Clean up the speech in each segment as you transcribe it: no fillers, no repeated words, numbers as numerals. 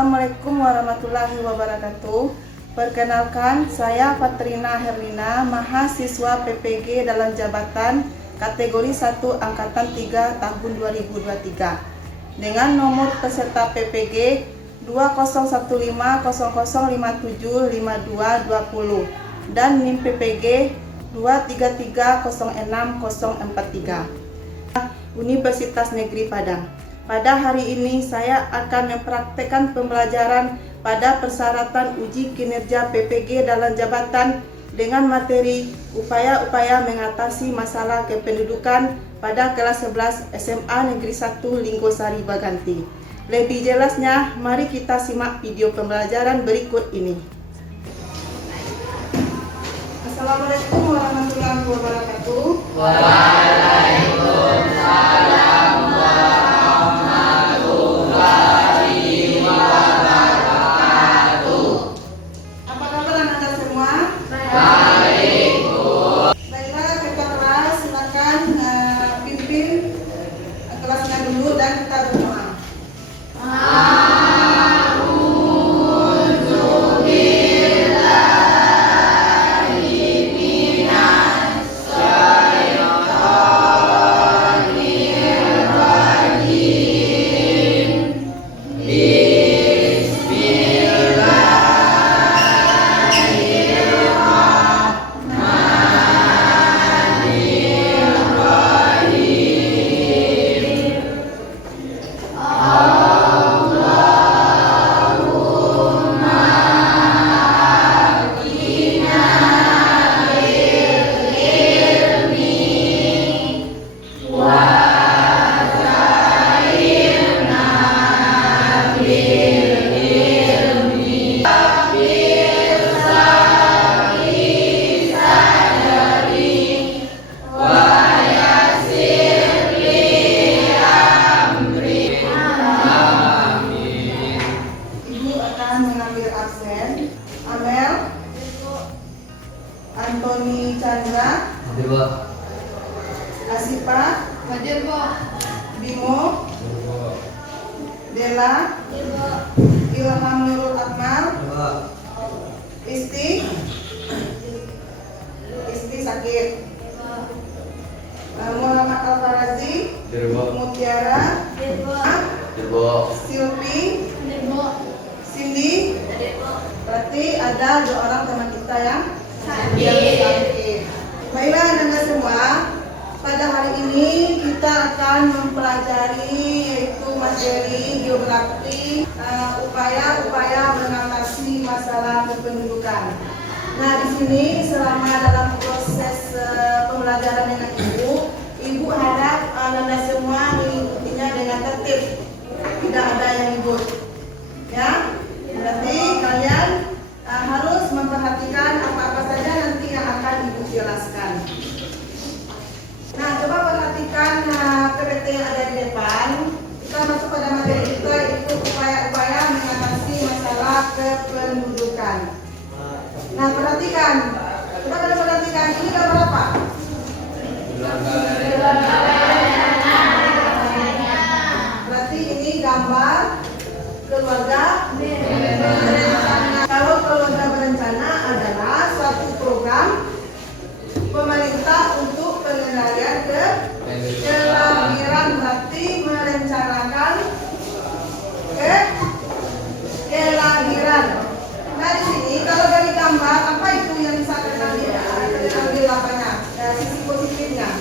Assalamualaikum warahmatullahi wabarakatuh. Perkenalkan, saya Patrina Herlina, mahasiswa PPG dalam jabatan kategori 1 Angkatan 3 tahun 2023 dengan nomor peserta PPG 201500575220 dan NIM PPG 2330643 Universitas Negeri Padang. Pada hari ini saya akan mempraktekkan pembelajaran pada persyaratan uji kinerja PPG dalam jabatan dengan materi upaya-upaya mengatasi masalah kependudukan pada kelas 11 SMA Negeri 1 Linggosari Baganti. Lebih jelasnya, mari kita simak video pembelajaran berikut ini. Assalamualaikum warahmatullahi wabarakatuh. Waalaikumsalam. Dan kita berdoa. Amel, Antoni Chandra, Asipa, Bimo, Dela, Ilham Nurul Akmal, Isti sakit, Muhammad Al-Farazi, Mutiara, Silvi, Cindy. Berarti ada 2 orang teman kita yang sakit. Baiklah Anda semua, pada hari ini kita akan mempelajari yaitu materi geografi, upaya-upaya mengatasi masalah kependudukan. Nah, di sini selama dalam proses pembelajaran dengan Ibu harap Anda semua mengikutinya dengan tertib, tidak ada yang ribut. Ya, berarti kalian harus memperhatikan apa-apa saja nanti yang akan Ibu jelaskan. Nah, coba perhatikan PPT yang ada di depan. Kita masuk pada materi kita, yaitu upaya-upaya mengatasi masalah kependudukan. Nah, perhatikan. Coba kalian perhatikan, ini gambar apa? Berarti ini gambar keluarga berencana. Kalau keluarga berencana adalah suatu program pemerintah untuk pengendalian kelahiran, berarti merencanakan kelahiran. Nah, di sini kalau dari gambar apa itu yang bisa kenal di lapangan, sisi positifnya.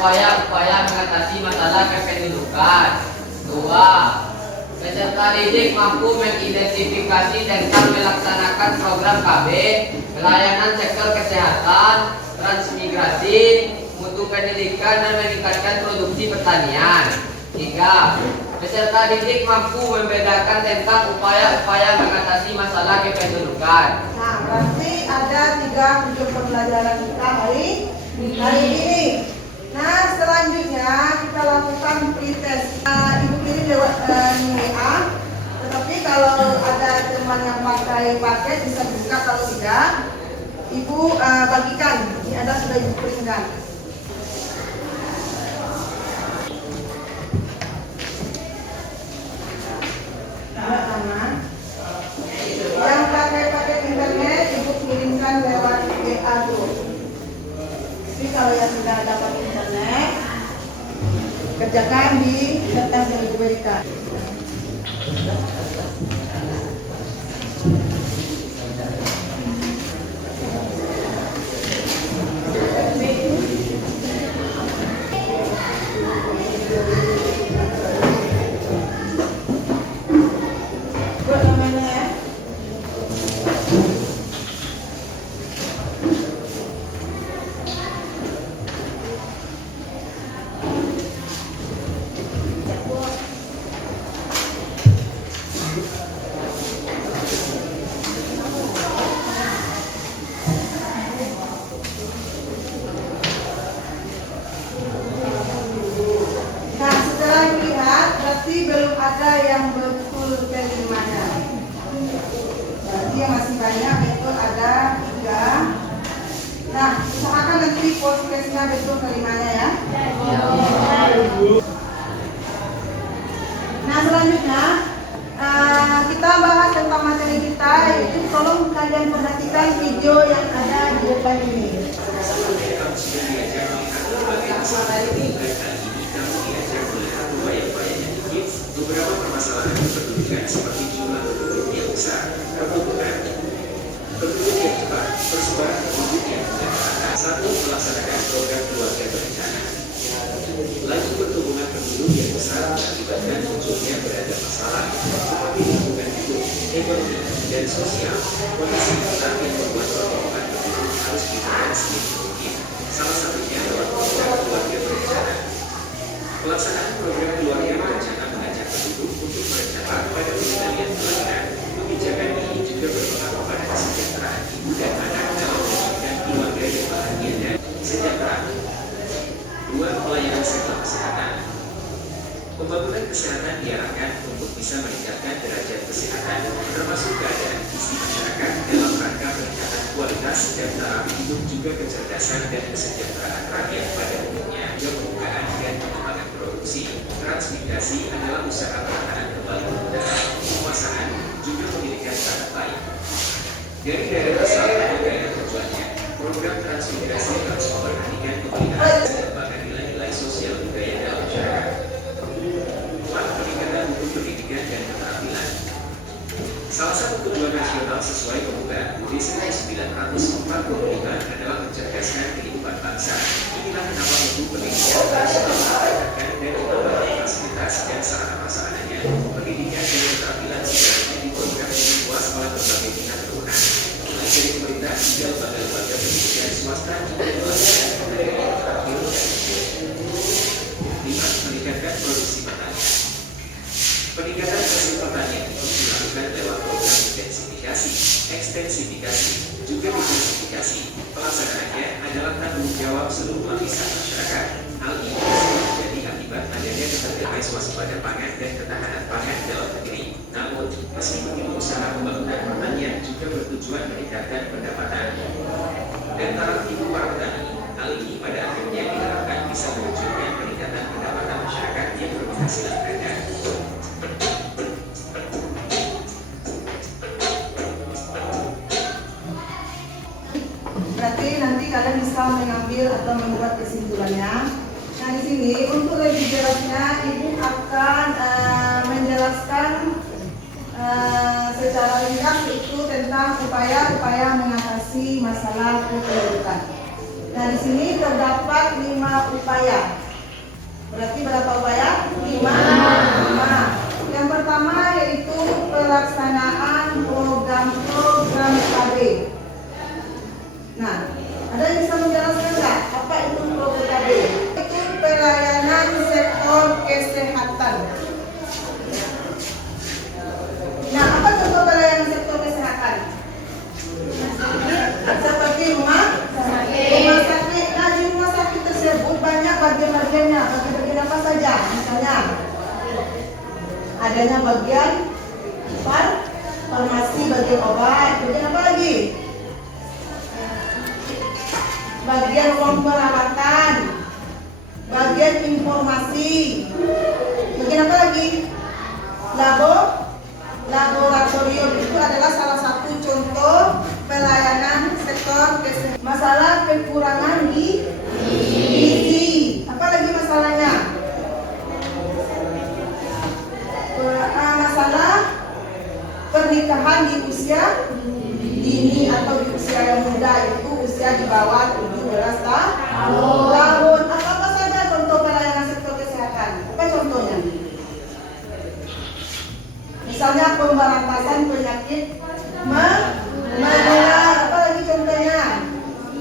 upaya-upaya mengatasi masalah kependudukan. 2. Peserta didik mampu mengidentifikasi tentang melaksanakan program KB, pelayanan sektor kesehatan, transmigrasi, mutu pendidikan, dan meningkatkan produksi pertanian. 3. Peserta didik mampu membedakan tentang upaya-upaya mengatasi masalah kependudukan. Nah, berarti ada 3 tujuan pembelajaran kita hari ini. Nah, selanjutnya kita lakukan pretest. Ibu pilih lewat WA. Tetapi kalau ada teman yang pakai paket bisa buka, kalau tidak, Ibu bagikan. Ini ada sudah Ibu printkan. Pertama, yang pakai paket internet Ibu kirimkan lewat WA group. Tapi kalau yang tidak dapat internet, kerjakan di kertas yang Ibu berikan. Buat namanya ya. Nah, setelah melihat, berarti belum ada yang betul terimanya. Berarti yang masih banyak, betul ada 3. Nah, usahakan nanti postcase-nya betul terimanya ya. Nah, selanjutnya kita bahas tentang materi kita, yaitu tolong kalian perhatikan video yang ada di depan ini. Beberapa permasalahan kependudukan seperti jumlah penduduk yang besar, kebutuhan penduduk yang cepat, persebaran penduduk yang tidak merata. 1. Melaksanakan program keluarga berencana. Laju pertumbuhan penduduk yang besar mengakibatkan munculnya beragam masalah seperti lingkungan hidup, ekonomi, dan sosial. Kondisi besar yang membuat pertumbuhan penduduk harus ditekan sedikit mungkin. Salah satunya lewat program keluarga berencana. Pelaksanaan program keluarga berencana mengajak penduduk untuk merencanakan pada pengendalian kelahiran. Kebijakan ini juga berpengaruh pada kesejahteraan ibu dan anak dalam mewujudkan keluarga yang bahagia dan sejahtera. 2. Pelayanan sektor kesehatan. Pembangunan kesehatan diarahkan untuk bisa meningkatkan derajat kesehatan, termasuk keadaan gizi masyarakat dalam rangka peningkatan kualitas dan taraf hidup, juga kecerdasan dan kesejahteraan rakyat pada umumnya. Pembukaan dan pengembangan produksi. Transmigrasi adalah usaha pertahanan kembali udara, penguasaan, juga pendidikan sangat baik. Dari daerah asal ke daerah tujuannya, program transmigrasi harus memperhatikan pemeliharaan dan pengembangan nilai-nilai sosial budaya dalam masyarakat. 4. Peningkatan mutu pendidikan dan keterampilan. Salah satu tujuan nasional sesuai pembukaan UUD 1945 adalah mencerdaskan kehidupan bangsa. Inilah kenapa mutu pendidikan nasional ditingkatkan dan ditambahkan fasilitas dan sarana prasarananya. Pendidikan dan keterampilan sebenarnya diprogram dengan luas oleh berbagai pihak berwenang, mulai dari pemerintah hingga lembaga-lembaga pendidikan swasta juga melakukan pendidikan terampil dan 5. Meningkatkan produksi pertanian. Peningkatan hasil pertanian itu dilakukan lewat program intensifikasi, ekstensifikasi, juga diversifikasi. Pelaksanaannya adalah tanggung jawab seluruh lapisan masyarakat. Hal ini bisa menjadi akibat adanya ketergantungan swasembada pangan dan ketahanan pangan dalam negeri. Namun, meski begitu, usaha pembangunan pertanian juga bertujuan meningkatkan pendapatan dan taraf hidup para petani. Hal ini pada akhirnya diharapkan bisa mewujudkan peningkatan pendapatan masyarakat yang berpenghasilan rendah. Berarti nanti kalian bisa mengambil atau membuat kesimpulannya. Nah, di sini untuk lebih jelasnya Ibu akan menjelaskan secara ringkas itu tentang upaya-upaya mengatasi masalah kependudukan. Nah, di sini terdapat 5 upaya. Berarti berapa upaya? 5. Yang pertama yaitu pelaksanaan program-program KB. Nah, ada yang bisa menjelaskan nggak apa itu program KB? Itu pelayanan sektor kesehatan. Nah, apa contoh pelayanan sektor kesehatan? Seperti rumah sakit. Nah, di rumah sakit tersebut banyak bagian-bagiannya. Bagian apa saja? Misalnya, adanya bagian farmasi, bagian obat, bagian apa lagi? Bagian ruang perawatan, bagian informasi, bagian apa lagi? Laboratorium. Itu adalah salah satu contoh pelayanan sektor kesehatan. Masalah kekurangan gizi. Apa lagi masalahnya? Masalah pernikahan di usia dini atau di usia yang muda, yaitu usia di bawah 17 tahun. Apa saja contoh pelayanan sektor kesehatan? Apa contohnya? Misalnya pemberantasan penyakit menular. Apa lagi contohnya?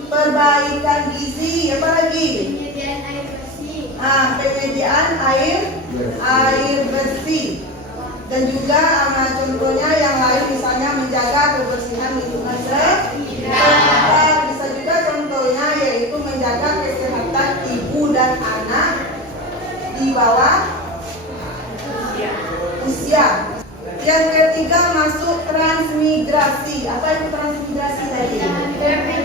Perbaikan gizi. Apa lagi? Penyediaan air bersih. Penyediaan air bersih. Dan juga contohnya yang lain, misalnya menjaga kebersihan lingkungan sekitar. Bisa juga contohnya yaitu menjaga kesehatan ibu dan anak di bawah usia. Yang ketiga masuk transmigrasi. Apa itu transmigrasi tadi?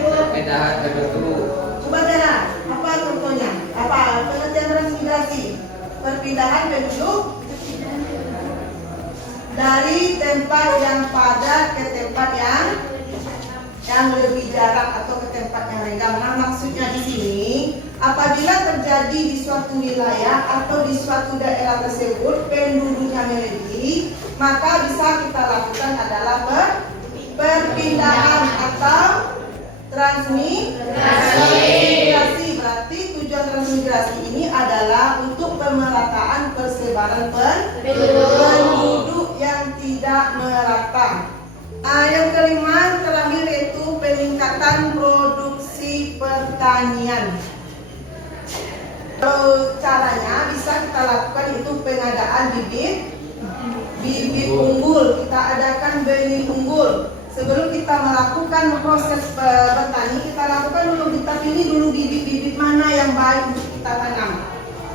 Perpindahan penduduk. Coba Tera, apa contohnya? Apa pengertian transmigrasi? Perpindahan penduduk dari tempat yang padat ke tempat yang lebih jarak atau ke tempat yang renggang. Nah, maksudnya di sini, apabila terjadi di suatu wilayah atau di suatu daerah tersebut penduduknya melebihi, maka bisa kita lakukan adalah perpindahan atau transmigrasi. Berarti tujuan transmigrasi ini adalah untuk pemerataan persebaran penduduk yang tidak merata. Yang kelima terakhir yaitu peningkatan produksi pertanian. Caranya bisa kita lakukan itu pengadaan bibit unggul. Kita adakan benih unggul. Sebelum kita melakukan proses bertani, kita lakukan dulu, kita pilih dulu bibit-bibit mana yang baik untuk kita tanam.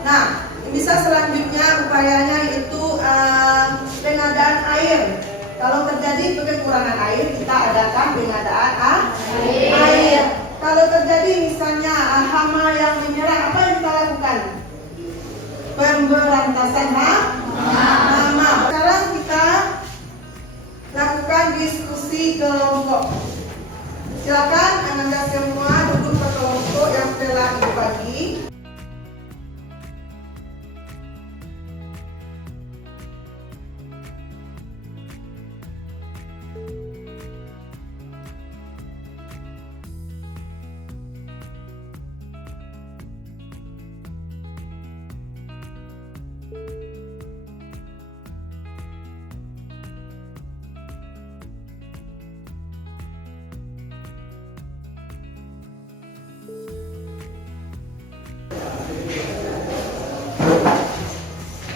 Nah, bisa selanjutnya upayanya yaitu pengadaan air. Kalau terjadi kekurangan air, kita adakan pengadaan air. Kalau terjadi misalnya hama yang menyerang, apa yang kita lakukan? Pemberantasan hama. Sekarang kita lakukan diskusi kelompok. Silakan Anda semua duduk ke kelompok yang telah dibagi.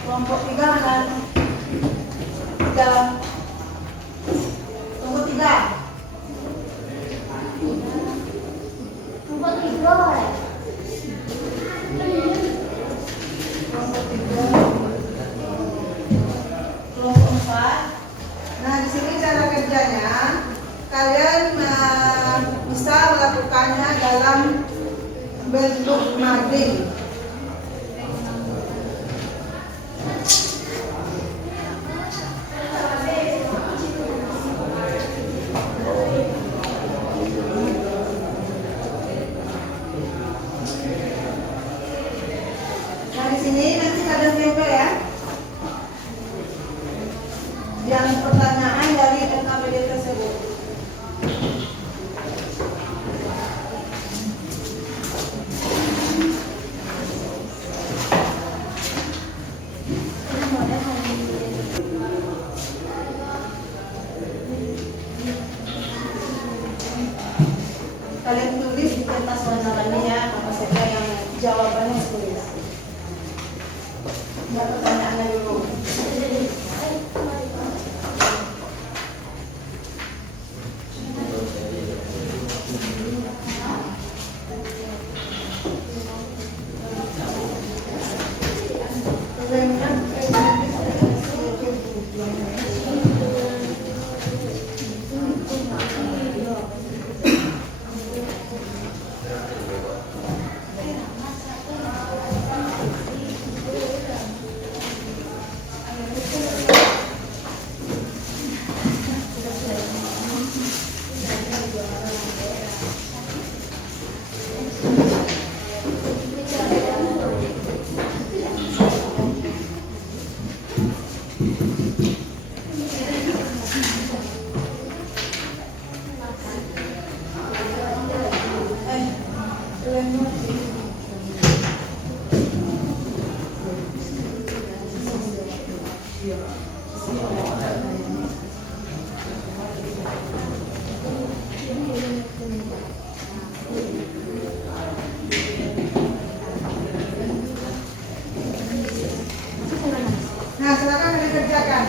Kelompok 3 dan 3. Kelompok 3. Kelompok 3. Kelompok 3. Kelompok 4. Nah, di sini cara kerjanya kalian bisa melakukannya dalam bentuk mading. Nah, di sini nanti ada tempel ya. Yang pertanyaan dari LKPD tersebut. Nah, silakan dikerjakan.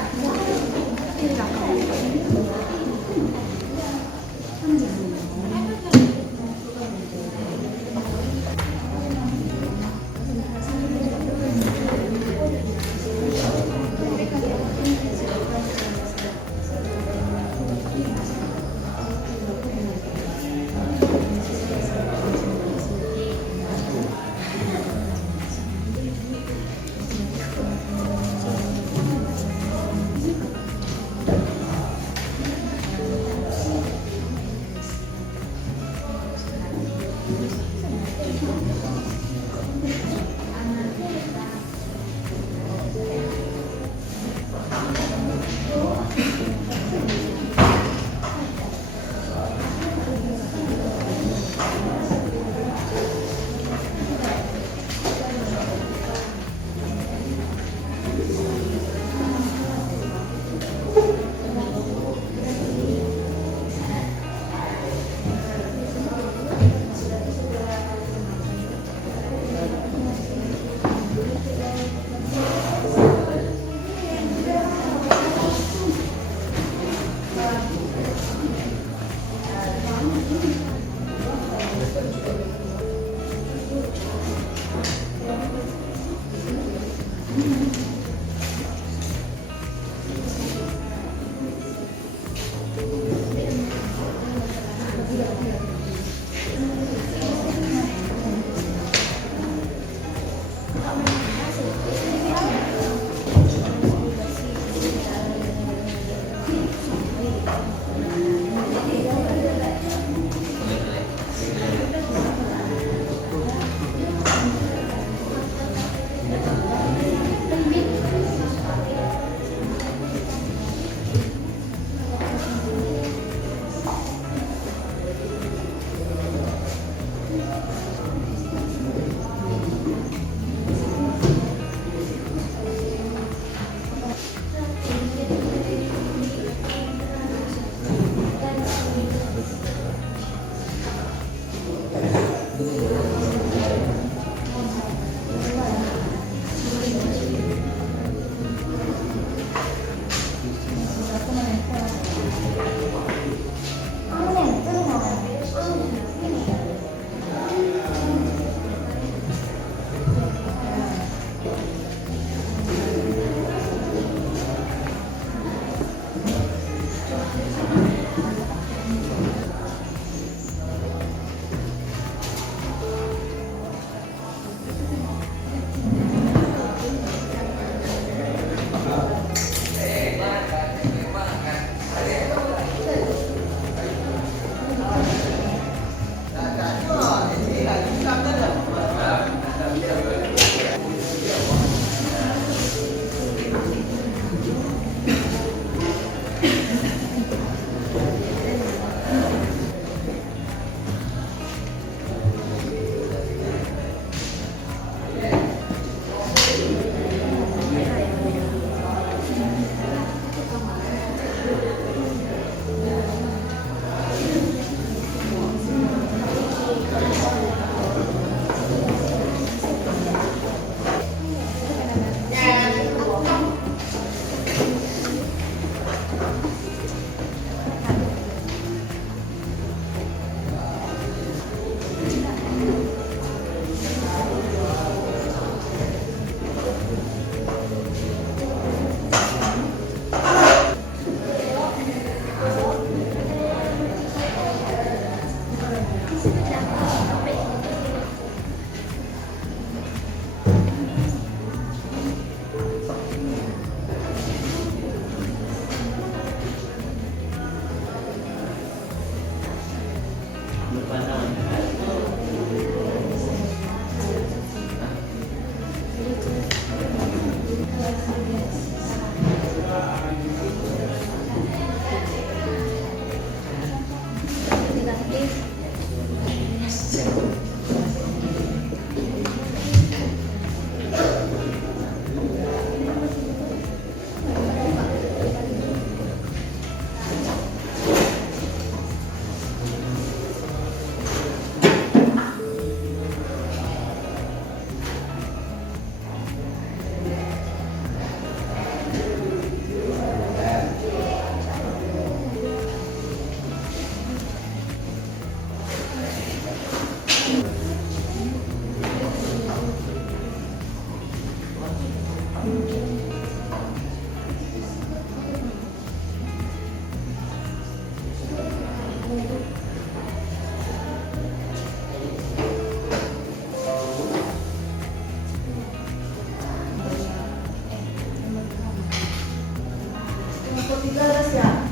13 ya.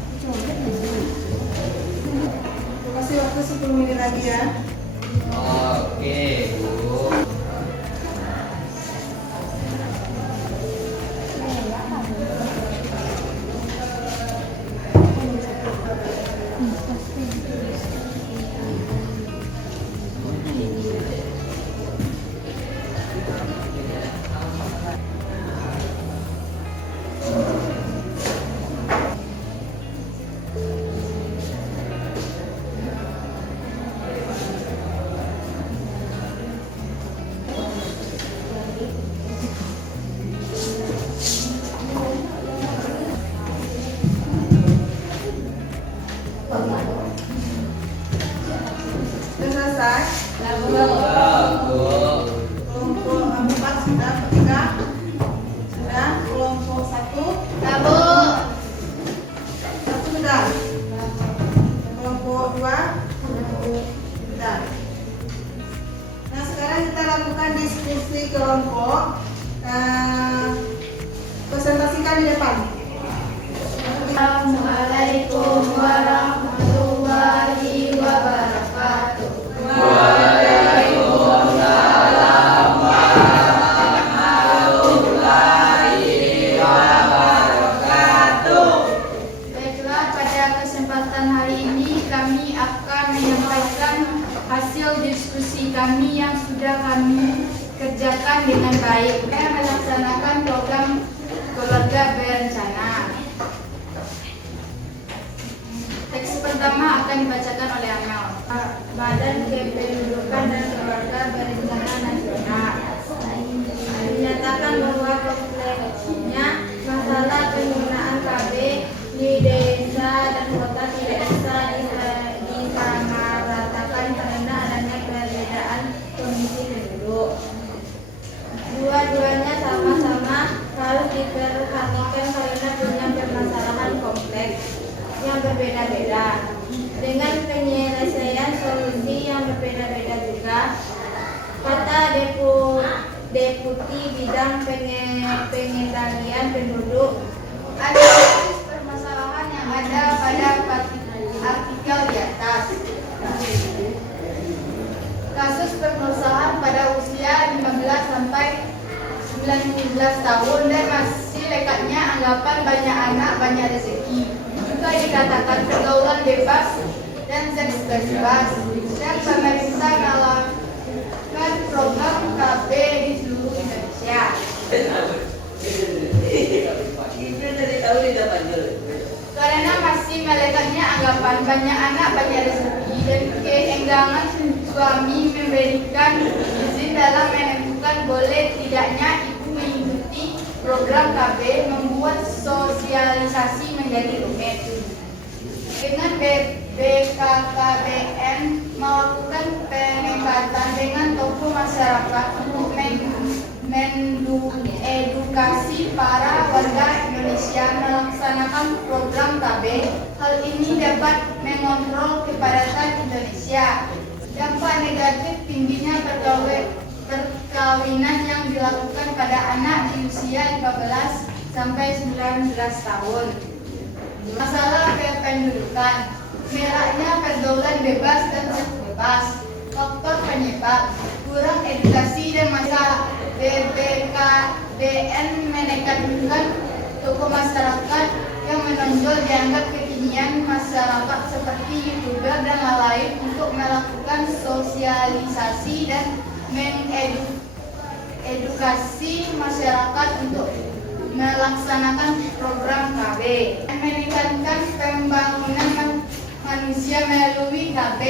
Kasih waktu 10 menit lagi ya. Oke, Bu. Sudah selesai? Sudah, Bu. Kelompok 4 sudah, Pak. Sudah. Kelompok 1 Tabu. sudah. Kelompok 2 sudah. Nah, sekarang kita lakukan diskusi kelompok. Presentasikan di depan. Assalamualaikum warahmatullahi wabarakatuh. Baiklah, pada kesempatan hari ini kami akan menyampaikan hasil diskusi kami yang sudah kami kerjakan dengan baik dan melaksanakan program keluarga berencana. Teks pertama akan dibacakan oleh Amel. Badan Kependudukan dan Keluarga Berencana Nasional menyatakan bahwa kompleksnya masalah penggunaan KB di desa dan kota tidak bisa disamaratakan karena adanya perbedaan kondisi penduduk. Dua-duanya sama-sama harus diperhatikan karena punya permasalahan kompleks yang berbeda-beda dengan penyelesaian solusi yang berbeda-beda juga, kata Deputi Bidang Pengendalian Penduduk. Ada permasalahan yang ada pada artikel di atas. Kasus perkosaan pada usia 15 sampai 19 tahun dan masih lekatnya anggapan banyak anak banyak rezeki. Juga dikatakan pergaulan bebas dan seks bebas. Dan pemerintah melakukan program KB di seluruh Indonesia. Karena masih melekatnya anggapan banyak anak banyak rezeki dan keenggangan suami memberikan izin dalam menentukan boleh tidaknya ibu mengikuti program KB membuat sosialisasi menjadi rumit. Dengan BKKBN melakukan pendekatan dengan tokoh masyarakat untuk mengedukasi para warga Indonesia melaksanakan program KB. Hal ini dapat mengontrol kepadatan Indonesia. Dampak negatif tingginya perkawinan yang dilakukan pada anak di usia 15 sampai 19 tahun. Masalah kependudukan, maraknya pergaulan bebas dan seks bebas. Faktor penyebab kurang edukasi dan masalah BKBN menekankan tokoh masyarakat yang menonjol dianggap kekinian masyarakat seperti YouTuber dan lain untuk melakukan sosialisasi dan mengedukasi masyarakat untuk melaksanakan program KB. Menekankan pembangunan manusia melalui KB.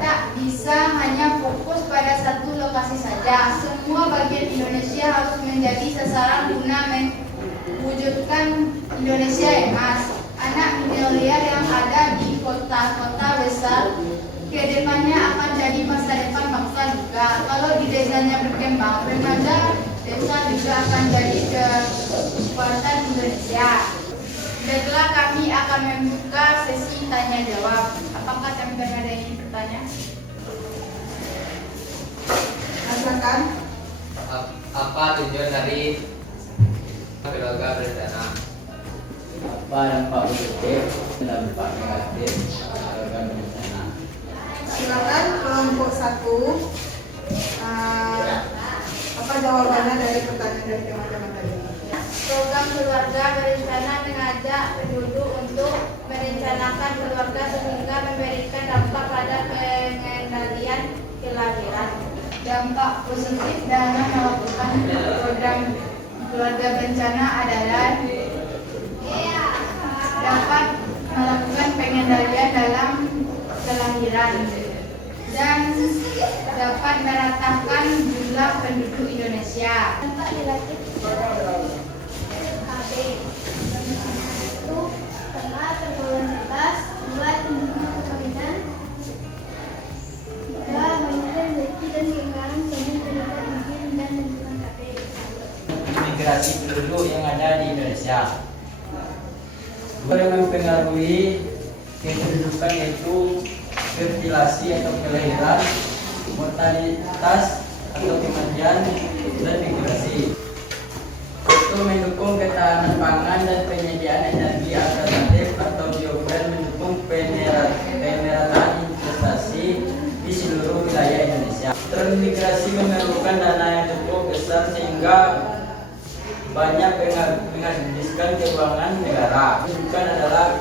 Tak bisa hanya fokus pada satu lokasi saja. Semua bagian Indonesia harus menjadi sasaran guna mewujudkan Indonesia emas. Anak milenial yang ada di kota-kota besar kedepannya akan jadi masa depan bangsa juga. Kalau di desanya berkembang, remaja desa juga akan jadi kekuatan Indonesia. Baiklah, kami akan membuka sesi tanya jawab. Apakah teman-teman ada yang ingin bertanya? Rasakan. Apa tujuan dari keluarga berencana? Apa dampak positif dan dampak negatif program berencana? Silakan kelompok 1. Apa jawabannya dari pertanyaan dari teman-teman tadi? Program keluarga berencana mengajak penduduk untuk merencanakan keluarga sehingga memberikan dampak pada pengendalian kelahiran. Dampak positif dalam melakukan program keluarga berencana adalah dapat melakukan pengendalian dalam kelahiran dan dapat meratakan jumlah penduduk Indonesia. Dampak negatif KB itu pertama pergaulan bebas, dua tumbuhnya perkawinan, tiga banyaknya rezeki dan keinginan seni pendidikan izin dan lingkungan KB. Migrasi penduduk yang ada di Indonesia. Yang mempengaruhi kependudukan yaitu fertilasi atau kelahiran, mortalitas atau kematian, dan migrasi. Itu mendukung ketahanan pangan dan penyediaan energi alternatif atau biofuel, mendukung pemerataan investasi di seluruh wilayah Indonesia. Transmigrasi memerlukan dana yang cukup besar sehingga banyak menghabiskan keuangan negara. Bukan adalah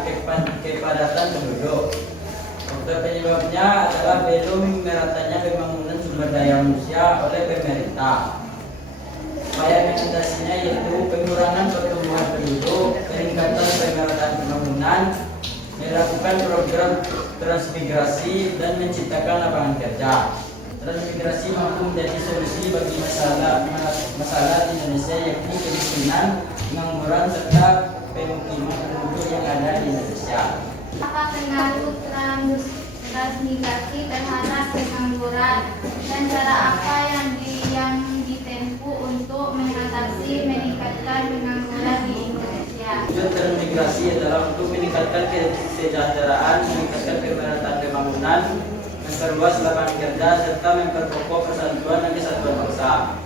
kepadatan penduduk. Faktor penyebabnya adalah belum meratanya pembangunan sumber daya manusia oleh pemerintah. Upaya mengatasinya yaitu pengurangan pertumbuhan penduduk, peningkatan pemerataan pembangunan, melakukan program transmigrasi, dan menciptakan lapangan kerja. Transmigrasi mampu menjadi solusi bagi masalah di Indonesia, yakni kemiskinan, pengangguran, serta pemukiman penduduk yang ada di Indonesia. Apa pengaruh transmigrasi terhadap pengangguran dan cara apa yang ditempuh untuk mengatasi meningkatkan pengangguran di Indonesia? Tujuan transmigrasi adalah untuk meningkatkan kesejahteraan, meningkatkan pemerataan pembangunan, memperluas lapangan kerja, serta memperkokoh persatuan dan kesatuan bangsa.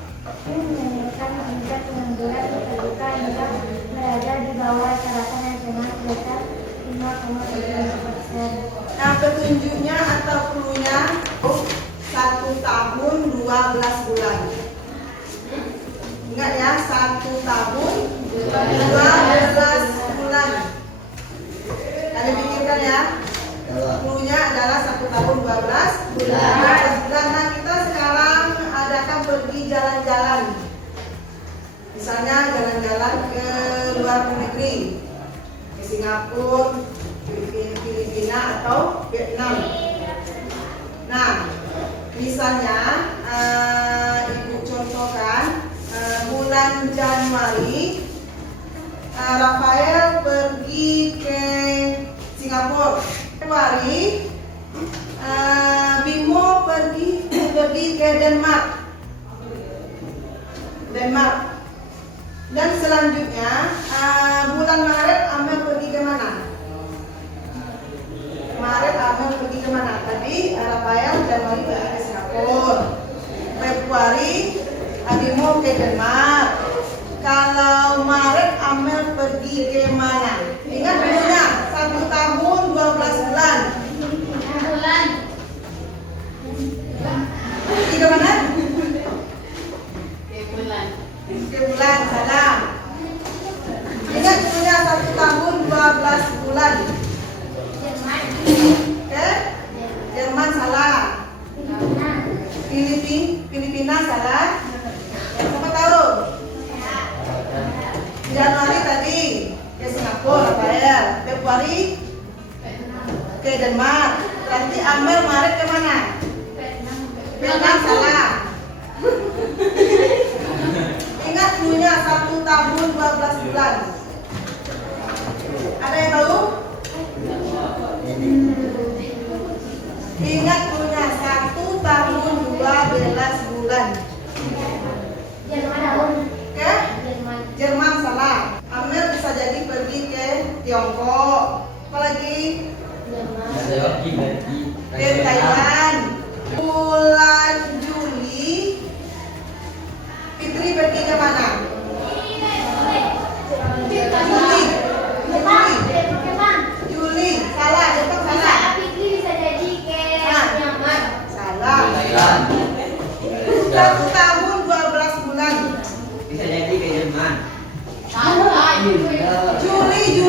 Meningkatkan tingkat pengangguran terbuka hingga berada di bawah rata-rata nasional sebesar 5,7%. Nah, petunjuknya atau cluenya 1 tahun 12 bulan. Ingat ya, 1 tahun 12 bulan. Ada pikirkan ya. Cluenya adalah 1 tahun 12 bulan. Nah, kita sekarang adakan pergi jalan-jalan. Misalnya jalan-jalan ke luar negeri, ke Singapura, Filipina atau Vietnam. Nah, misalnya Ibu contohkan bulan Januari Rafael pergi ke Singapura. Februari Bimo pergi ke Denmark. Dan selanjutnya bulan Maret Amel pergi ke mana? Tadi Rafael Januari pergi ke Singapura. Februari Bimo ke Denmark. Kalau Maret Amel pergi ke mana? Ingat dulunya 1 tahun 12 bulan. Pergi ke mana? Ke bulan, salah. Ingat dulunya 1 tahun 12 bulan. Ke Jerman, salah. Filipina, salah. Siapa tahu? Januari tadi ke Singapura, Rafael. Februari ke Denmark. Berarti Amel Maret ke mana? Vietnam, salah. Ingat dulunya 1 tahun 12 bulan. Ada yang tahu? Ingat dulunya 1 tahun 12 bulan. Ke Jerman, salah. Amel bisa jadi pergi ke Tiongkok. Apalagi? Ke Thailand. Bulan Juli Fitri pergi ke mana? Juli.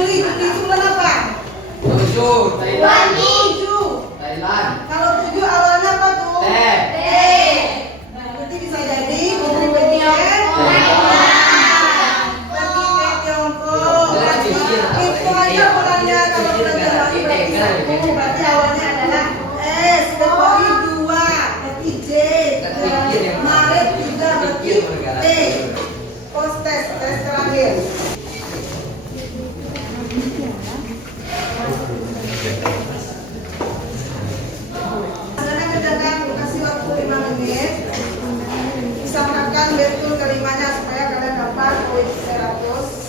Juli itu bulan apa? 7 Thailand. 7. Thailand. Kalau 7 awalnya apa tuh? T. Berarti bisa jadi Putri pergi ke Tiongkok. Itu aja bulannya. Kalau bulan Januari berarti 1. Berarti awalnya adalah S. Februari 2. Berarti J. Maret 3. Berarti T. Post tes terakhir. Kadang-kadang kasih waktu 5 menit. Usahakan betul kelimanya supaya kalian dapat poin 100.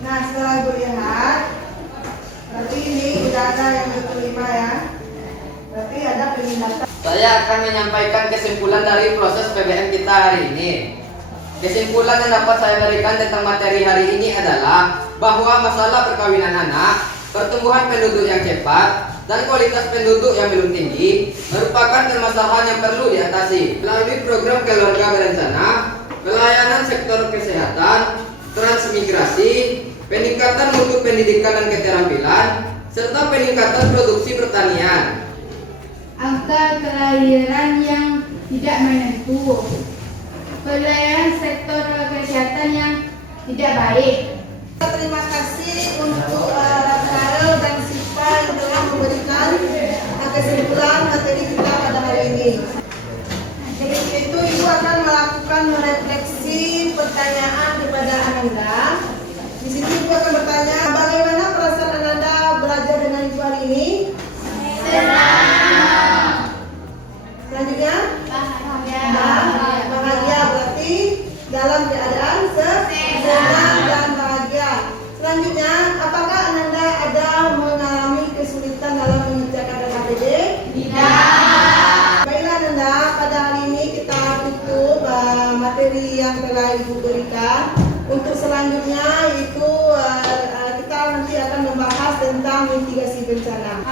Nah, setelah ibu lihat, berarti ini udah ada yang betul 5 ya. Berarti ada pemindahan. Saya akan menyampaikan kesimpulan dari proses PBM kita hari ini. Kesimpulan yang dapat saya berikan tentang materi hari ini adalah bahwa masalah perkawinan anak, pertumbuhan penduduk yang cepat, dan kualitas penduduk yang belum tinggi merupakan permasalahan yang perlu diatasi melalui program keluarga berencana, pelayanan sektor kesehatan, transmigrasi, peningkatan mutu pendidikan dan keterampilan, serta peningkatan produksi pertanian. Angka kelahiran yang tidak menentu, pelayanan sektor kesehatan yang tidak baik. Terima kasih untuk Rafael dan Sipa yang telah memberikan kesimpulan materi kita pada hari ini. Itu ibu akan melakukan merefleksi pertanyaan kepada Ananda. Di situ ibu akan bertanya, bagaimana perasaan Ananda belajar dengan ibu hari ini? Selanjutnya? Bahagia. Berarti dalam keadaan senang dan bahagia. Selanjutnya, apakah Ananda ada mengalami kesulitan dalam mengerjakan KKBD? Tidak. Baiklah Ananda, pada hari ini kita tutup materi yang telah ibu berikan. Untuk selanjutnya itu kita nanti akan membahas tentang mitigasi bencana.